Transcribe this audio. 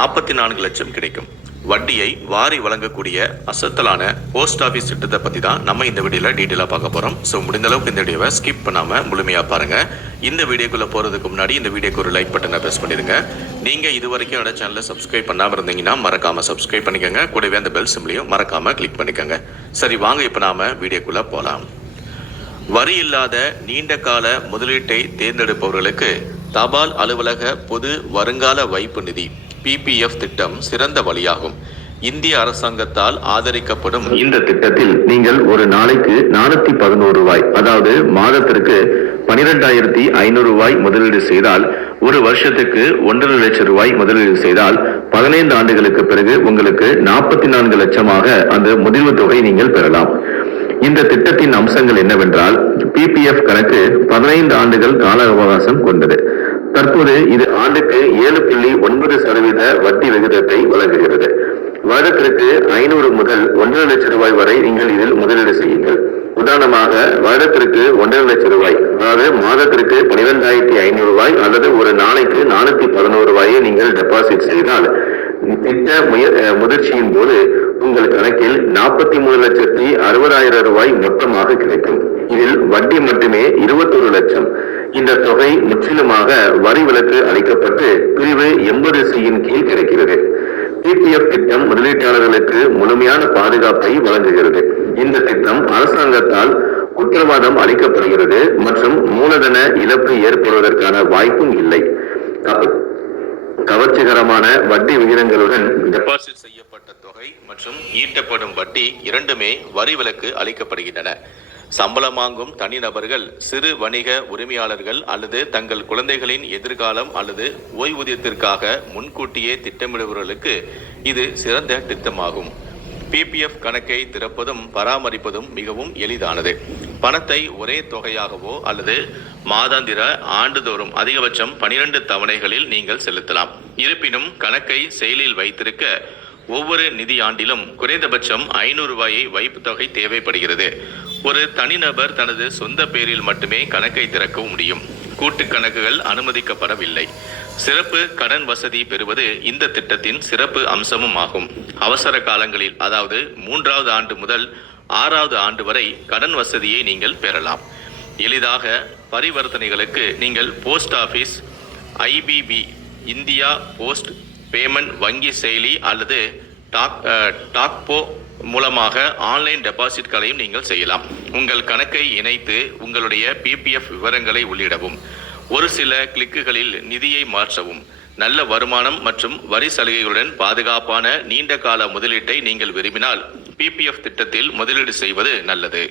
நாற்பத்தி நான்கு லட்சம் கிடைக்கும் வட்டியை வாரி வழங்கக்கூடிய அசத்தலான போஸ்ட் ஆஃபீஸ் திட்டத்தை பற்றி தான் நம்ம இந்த வீடியோவில் டீட்டெயிலாக பார்க்க போகிறோம் ஸோ முடிந்த அளவுக்கு இந்த வீடியோவை ஸ்கிப் பண்ணாமல் முழுமையாக பாருங்கள் இந்த வீடியோக்குள்ளே போகிறதுக்கு முன்னாடி இந்த வீடியோக்கு ஒரு லைக் பட்டனை பிரஸ் பண்ணிடுங்க நீங்கள் இது வரைக்கும் அந்த சேனலை சப்ஸ்கிரைப் பண்ணாமல் இருந்தீங்கன்னா மறக்காமல் சப்ஸ்கிரைப் பண்ணிக்கோங்க கூடவே அந்த பெல் சிம்லையும் மறக்காமல் கிளிக் பண்ணிக்கோங்க சரி வாங்க இப்போ நாம வீடியோக்குள்ளே போகலாம் வரி இல்லாத நீண்ட கால முதலீட்டை தேர்ந்தெடுப்பவர்களுக்கு தபால் அலுவலக பொது வருங்கால வைப்பு நிதி பிபிஎஃப் திட்டம் சிறந்த வழியாகும் இந்திய அரசாங்கத்தால் ஆதரிக்கப்படும் இந்த திட்டத்தில் நீங்கள் ஒரு நாளைக்கு நானூத்தி பதினோரு ரூபாய் அதாவது மாதத்திற்கு பனிரெண்டாயிரத்தி ஐநூறு ரூபாய் முதலீடு செய்தால் ஒரு வருஷத்துக்கு ஒன்றரை லட்சம் ரூபாய் முதலீடு செய்தால் பதினைந்து ஆண்டுகளுக்கு பிறகு உங்களுக்கு நாற்பத்தி நான்கு லட்சமாக அந்த முதிர்வு தொகை நீங்கள் பெறலாம் இந்த திட்டத்தின் அம்சங்கள் என்னவென்றால் பிபிஎஃப் கணக்கு பதினைந்து ஆண்டுகள் கால அவகாசம் கொண்டது தற்போது இது ஆண்டுக்கு ஏழு புள்ளி ஒன்பது சதவீத வட்டி விகிதத்தை வழங்குகிறது வருடத்திற்கு ஐநூறு முதல் ஒன்றரை லட்சம் ரூபாய் வரை நீங்கள் இதில் முதலீடு செய்யுங்கள் உதாரணமாக வருடத்திற்கு ஒன்றரை லட்சம் ரூபாய் அதாவது மாதத்திற்கு பனிரெண்டாயிரத்தி ஐநூறு ரூபாய் அல்லது ஒரு நாளைக்கு நானூத்தி பதினோரு ரூபாயை நீங்கள் டெபாசிட் செய்தால் திட்ட முதிர்ச்சியின் போது உங்கள் கணக்கில் நாற்பத்தி மூணு லட்சத்தி அறுபதாயிரம் ரூபாய் மொத்தமாக கிடைக்கும் இதில் வட்டி மட்டுமே இருபத்தொரு லட்சம் இந்த தொகை முற்றிலுமாக வரி விலக்கு அளிக்கப்பட்டு பிரிவு எண்பது சியின் கீழ் கிடைக்கிறது பிபிஎஃப் திட்டம் முதலீட்டாளர்களுக்கு முழுமையான பாதுகாப்பை வழங்குகிறது இந்த திட்டம் அரசாங்கத்தால் குற்றவாதம் அளிக்கப்படுகிறது மற்றும் மூலதன இழப்பு ஏற்படுவதற்கான வாய்ப்பும் இல்லை கவர்ச்சிகரமான வட்டி விகிதங்களுடன் டெபாசிட் செய்யப்பட்ட தொகை மற்றும் ஈட்டப்படும் வட்டி இரண்டுமே வரி விலக்கு அளிக்கப்படுகின்றன சம்பளம் வாங்கும் தனிநபர்கள் சிறு வணிக உரிமையாளர்கள் அல்லது தங்கள் குழந்தைகளின் எதிர்காலம் அல்லது ஓய்வூதியத்திற்காக முன்கூட்டியே திட்டமிடுபவர்களுக்கு இது சிறந்த திட்டமாகும் பிபிஎஃப் கணக்கை திறப்பதும் பராமரிப்பதும் மிகவும் எளிதானது பணத்தை ஒரே தொகையாகவோ அல்லது மாதாந்திர ஆண்டுதோறும் அதிகபட்சம் பனிரெண்டு தவணைகளில் நீங்கள் செலுத்தலாம் இருப்பினும் கணக்கை செயலில் வைத்திருக்க ஒவ்வொரு நிதியாண்டிலும் குறைந்தபட்சம் ஐநூறு ரூபாயை வைப்பு தொகை தேவைப்படுகிறது ஒரு தனிநபர் தனது சொந்த பெயரில் மட்டுமே கணக்கை திறக்க முடியும் கூட்டு கணக்குகள் அனுமதிக்கப்படவில்லை சிறப்பு கடன் வசதி பெறுவது இந்த திட்டத்தின் சிறப்பு அம்சமும் ஆகும் அவசர காலங்களில் அதாவது மூன்றாவது ஆண்டு முதல் ஆறாவது ஆண்டு வரை கடன் வசதியை நீங்கள் பெறலாம் எளிதாக பரிவர்த்தனைகளுக்கு நீங்கள் post office IPPB India post payment வங்கி செயலி அல்லது டாக் டாக்போ மூலமாக ஆன்லைன் டெபாசிட்களையும் நீங்கள் செய்யலாம் உங்கள் கணக்கை இணைத்து உங்களுடைய பிபிஎஃப் விவரங்களை உள்ளிடவும் ஒரு சில கிளிக்குகளில் நிதியை மாற்றவும் நல்ல வருமானம் மற்றும் வரி சலுகைகளுடன் பாதுகாப்பான நீண்ட கால முதலீட்டை நீங்கள் விரும்பினால் பிபிஎஃப் திட்டத்தில் முதலீடு செய்வது நல்லது